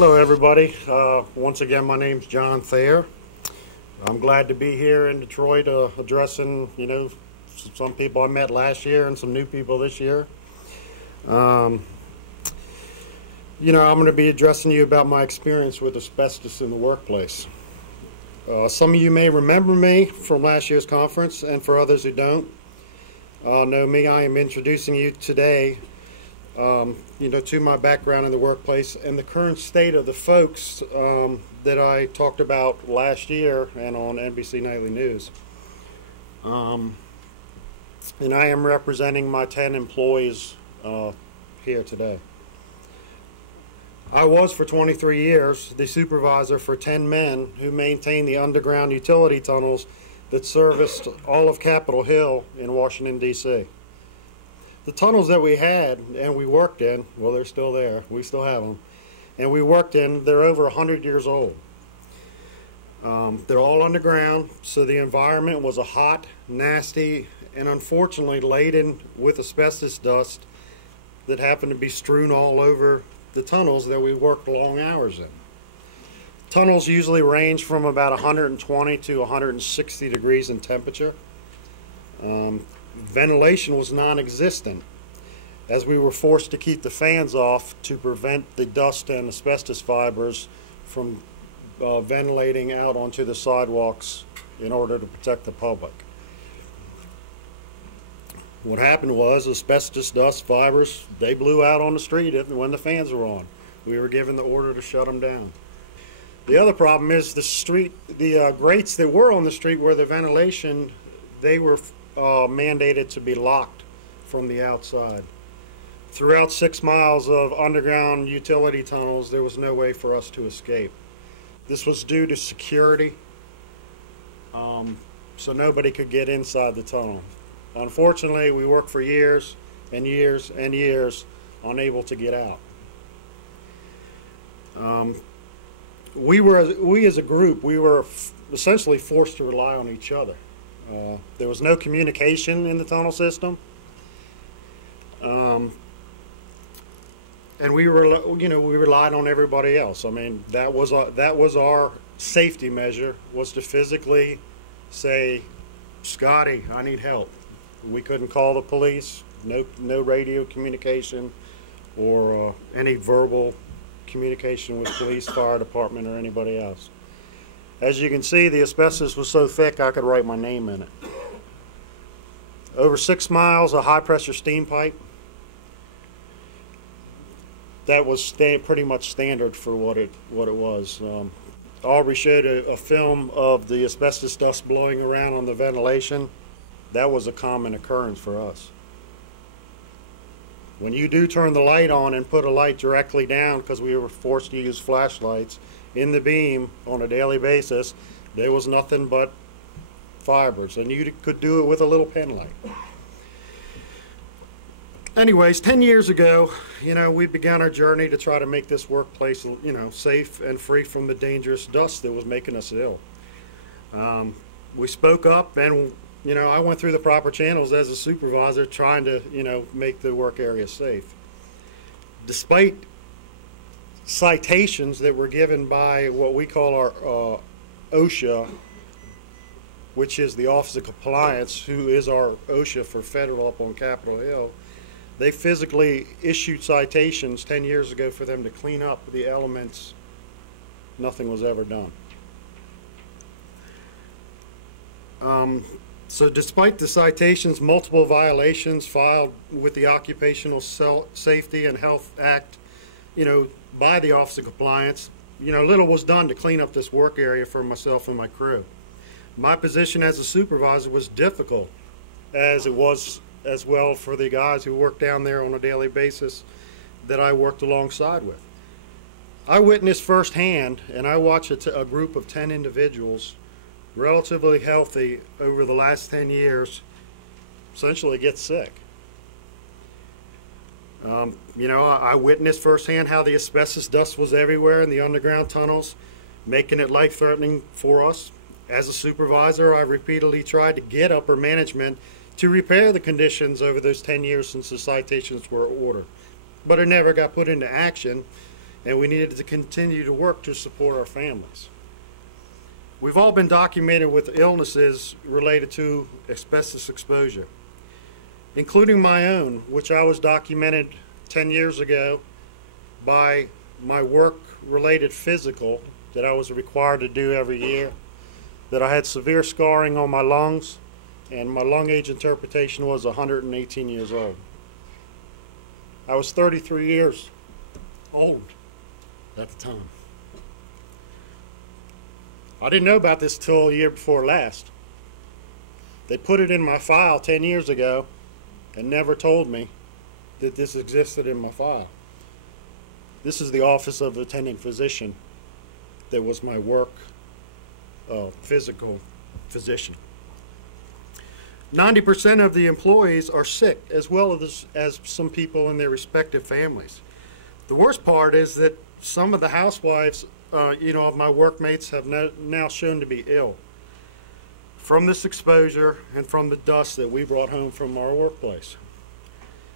Hello everybody. Once again, my name's John Thayer. I'm glad to be here in Detroit addressing, some people I met last year and some new people this year. I'm going to be addressing you about my experience with asbestos in the workplace. Some of you may remember me from last year's conference, and for others who don't know me, I am introducing you today to my background in the workplace and the current state of the folks that I talked about last year and on NBC Nightly News. And I am representing my 10 employees here today. I was for 23 years the supervisor for 10 men who maintained the underground utility tunnels that serviced all of Capitol Hill in Washington, D.C. The tunnels that we had and we worked in, well, they're still there. We still have them. And we worked in, they're over 100 years old. They're all underground, so the environment was a hot, nasty, and unfortunately laden with asbestos dust that happened to be strewn all over the tunnels that we worked long hours in. Tunnels usually range from about 120 to 160 degrees in temperature. Ventilation was non-existent, as we were forced to keep the fans off to prevent the dust and asbestos fibers from ventilating out onto the sidewalks in order to protect the public. What happened was asbestos dust fibers, they blew out on the street when the fans were on. We were given the order to shut them down. The other problem is the grates that were on the street where the ventilation, they were mandated to be locked from the outside. Throughout 6 miles of underground utility tunnels, there was no way for us to escape. This was due to security, so nobody could get inside the tunnel. Unfortunately, we worked for years and years and years unable to get out. We as a group, we were essentially forced to rely on each other. There was no communication in the tunnel system, and we relied on everybody else. I mean, that was our safety measure, was to physically say, "Scotty, I need help." We couldn't call the police. No radio communication or any verbal communication with police, fire department, or anybody else. As you can see, the asbestos was so thick I could write my name in it. Over 6 miles of high-pressure steam pipe. That was pretty much standard for what it was. Aubrey showed a film of the asbestos dust blowing around on the ventilation. That was a common occurrence for us. When you do turn the light on and put a light directly down, because we were forced to use flashlights in the beam on a daily basis, there was nothing but fibers, and you could do it with a little pen light. Anyways, 10 years ago, we began our journey to try to make this workplace, safe and free from the dangerous dust that was making us ill. We spoke up, and I went through the proper channels as a supervisor trying to, make the work area safe. Despite citations that were given by what we call our OSHA, which is the Office of Compliance, who is our OSHA for federal up on Capitol Hill, they physically issued citations 10 years ago for them to clean up the elements. Nothing was ever done. So despite the citations, multiple violations filed with the Occupational Safety and Health Act, by the Office of Compliance, little was done to clean up this work area for myself and my crew. My position as a supervisor was difficult, as it was as well for the guys who worked down there on a daily basis that I worked alongside with. I witnessed firsthand, and I watched a group of 10 individuals, relatively healthy over the last 10 years, essentially get sick. I witnessed firsthand how the asbestos dust was everywhere in the underground tunnels, making it life-threatening for us. As a supervisor, I repeatedly tried to get upper management to repair the conditions over those 10 years since the citations were ordered. But it never got put into action, and we needed to continue to work to support our families. We've all been documented with illnesses related to asbestos exposure, including my own, which I was documented 10 years ago by my work-related physical that I was required to do every year, that I had severe scarring on my lungs, and my lung age interpretation was 118 years old. I was 33 years old at the time. I didn't know about this till a year before last. They put it in my file 10 years ago and never told me that this existed in my file. This is the office of attending physician that was my work physical physician. 90% of the employees are sick, as well as some people in their respective families. The worst part is that some of the housewives of my workmates have now shown to be ill from this exposure and from the dust that we brought home from our workplace.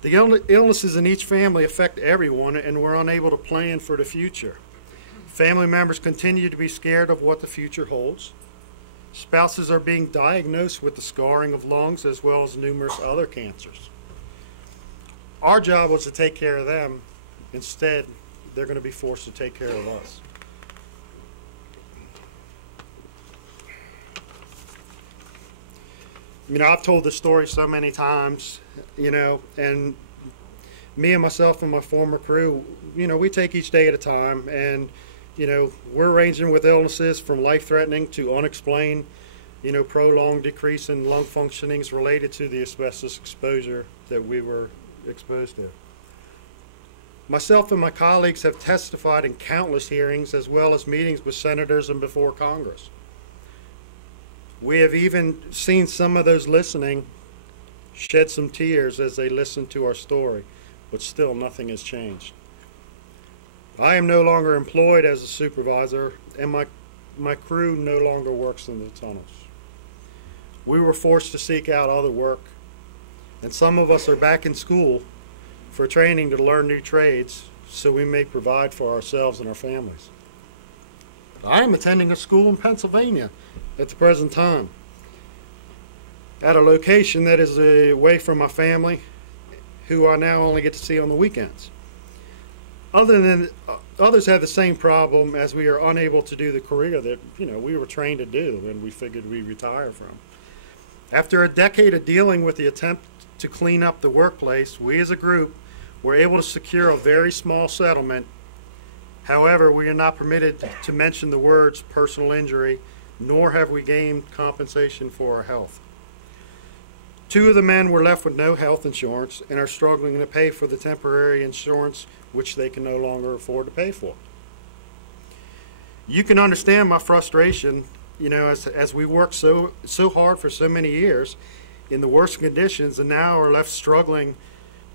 The illnesses in each family affect everyone, and we're unable to plan for the future. Family members continue to be scared of what the future holds. Spouses are being diagnosed with the scarring of lungs as well as numerous other cancers. Our job was to take care of them. Instead, they're going to be forced to take care of us. I've told this story so many times, and me and myself and my former crew, we take each day at a time, and, we're ranging with illnesses from life-threatening to unexplained, prolonged decrease in lung functionings related to the asbestos exposure that we were exposed to. Myself and my colleagues have testified in countless hearings as well as meetings with senators and before Congress. We have even seen some of those listening shed some tears as they listened to our story, but still nothing has changed. I am no longer employed as a supervisor, and my crew no longer works in the tunnels. We were forced to seek out other work, and some of us are back in school for training to learn new trades so we may provide for ourselves and our families. I am attending a school in Pennsylvania at the present time, at a location that is away from my family, who I now only get to see on the weekends. Others have the same problem, as we are unable to do the career that we were trained to do and we figured we'd retire from. After a decade of dealing with the attempt to clean up the workplace, we as a group were able to secure a very small settlement. However, we are not permitted to mention the words personal injury, nor have we gained compensation for our health. 2 of the men were left with no health insurance and are struggling to pay for the temporary insurance which they can no longer afford to pay for. You can understand my frustration, as we worked so hard for so many years in the worst conditions and now are left struggling,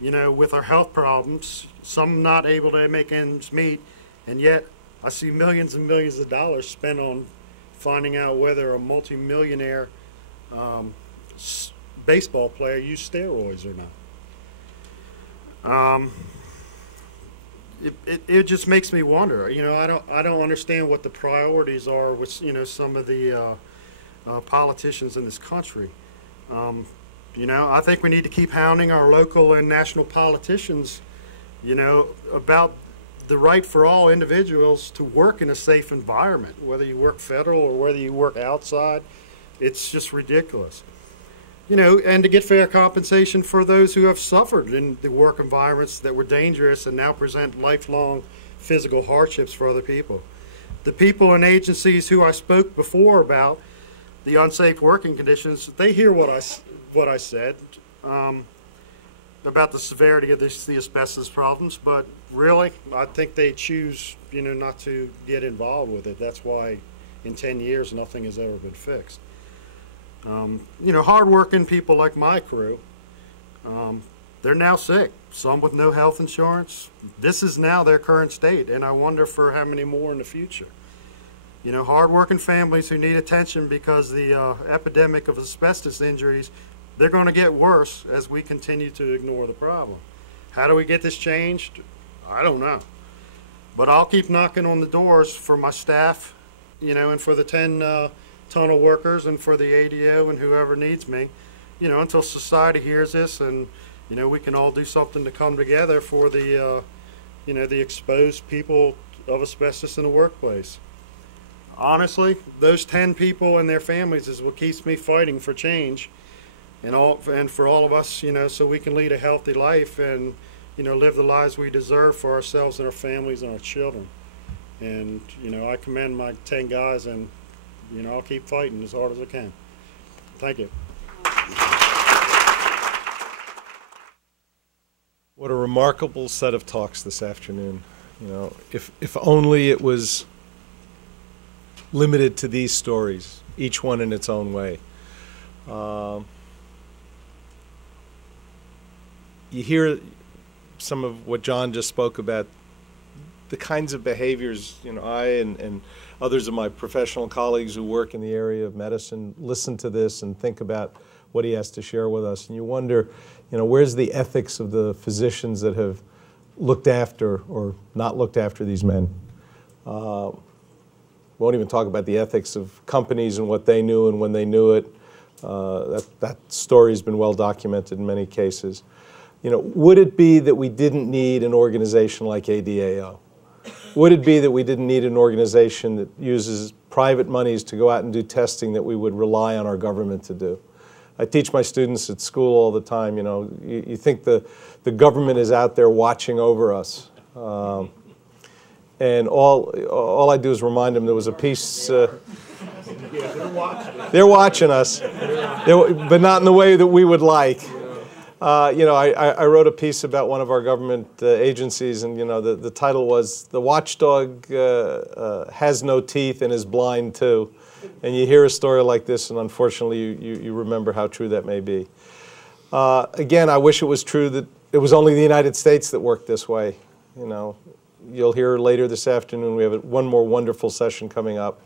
with our health problems, some not able to make ends meet, and yet I see millions and millions of dollars spent on finding out whether a multimillionaire baseball player used steroids or not. It just makes me wonder. I don't understand what the priorities are with some of the politicians in this country. I think we need to keep hounding our local and national politicians, about the right for all individuals to work in a safe environment, whether you work federal or whether you work outside. It's just ridiculous. And to get fair compensation for those who have suffered in the work environments that were dangerous and now present lifelong physical hardships for other people. The people and agencies who I spoke before about the unsafe working conditions, they hear what I said about the severity of the asbestos problems, but really, I think they choose, not to get involved with it. That's why in 10 years, nothing has ever been fixed. Hard-working people like my crew, they're now sick, some with no health insurance. This is now their current state, and I wonder for how many more in the future. Hard-working families who need attention because the epidemic of asbestos injuries, they're going to get worse as we continue to ignore the problem. How do we get this changed? I don't know. But I'll keep knocking on the doors for my staff, and for the 10 tunnel workers and for the ADAO and whoever needs me, until society hears this and, we can all do something to come together for the, the exposed people of asbestos in the workplace. Honestly, those 10 people and their families is what keeps me fighting for change, and for all of us, so we can lead a healthy life and, live the lives we deserve for ourselves and our families and our children. And, I commend my 10 guys, and, I'll keep fighting as hard as I can. Thank you. What a remarkable set of talks this afternoon. If only it was limited to these stories, each one in its own way. You hear some of what John just spoke about, the kinds of behaviors, I and others of my professional colleagues who work in the area of medicine listen to this and think about what he has to share with us. And you wonder, where's the ethics of the physicians that have looked after or not looked after these men? Won't even talk about the ethics of companies and what they knew and when they knew it. That story's been well documented in many cases. Would it be that we didn't need an organization like ADAO? Would it be that we didn't need an organization that uses private monies to go out and do testing that we would rely on our government to do? I teach my students at school all the time, you think the government is out there watching over us. And all I do is remind them there was a piece. They're watching us, but not in the way that we would like. I wrote a piece about one of our government agencies, and the title was "The Watchdog Has No Teeth and is Blind Too." And you hear a story like this, and unfortunately, you remember how true that may be. Again, I wish it was true that it was only the United States that worked this way. You'll hear later this afternoon we have one more wonderful session coming up.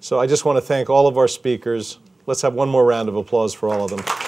So I just want to thank all of our speakers. Let's have one more round of applause for all of them.